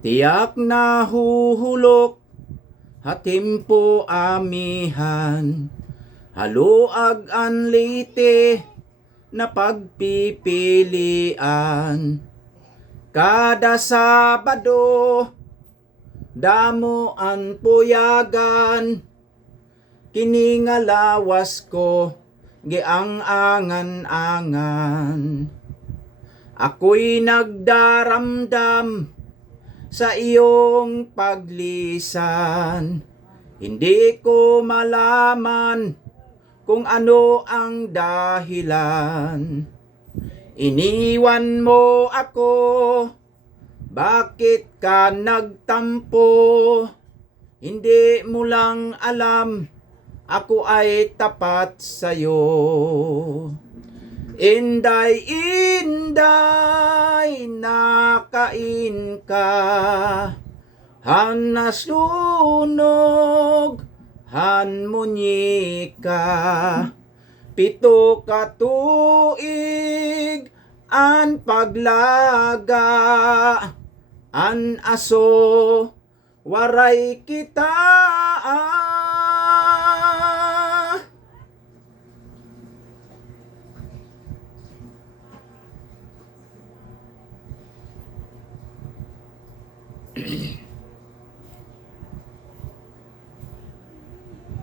Tiyak na huhulok, hatimpo amihan, haluag anlite na pagpipilian. Kada Sabado, damo ang puyagan, kiningalawas ko, giang angan-angan. Ako'y nagdaramdam sa iyong paglisan, hindi ko malaman kung ano ang dahilan. Iniwan mo ako, bakit ka nagtampo? Hindi mo lang alam, ako ay tapat sa'yo. Inday, inday, nakain ka, hanasunog, hanmunyika, 7 ka tuig, an paglaga, an aso, waray kita.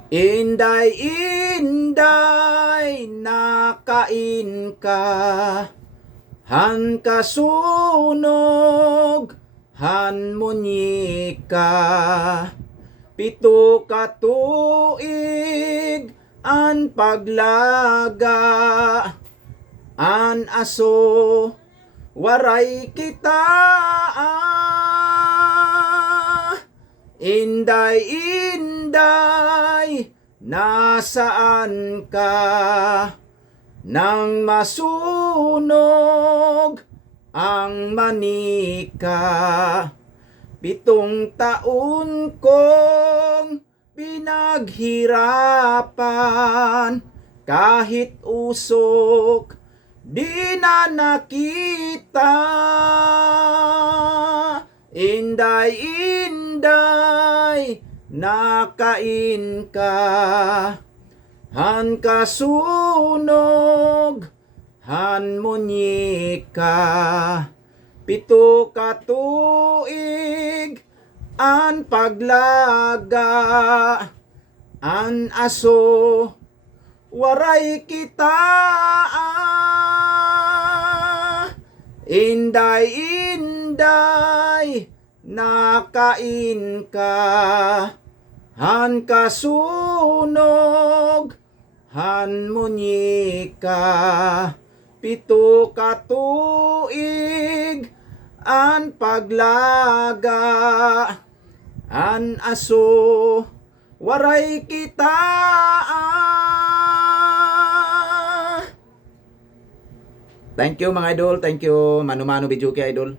Inday, inday, nakain ka, han kasunog, han munyika, 7 ka tuig, an paglaga, an aso, waray kita. Inday, inday, nasaan ka? Nang masunog ang manika, 7 taon kong pinaghirapan, kahit usok di na nakita. Inday, inday, nakain ka, han kasunog, han munyika, 7 ka tuig, an paglaga, an aso, waray kita. Inday, inday, nakain ka, han kasunog, han munyika, 7 ka tuig, an paglaga, an aso, waray kita. Thank you mga idol, thank you Mano Mano Bijuki idol.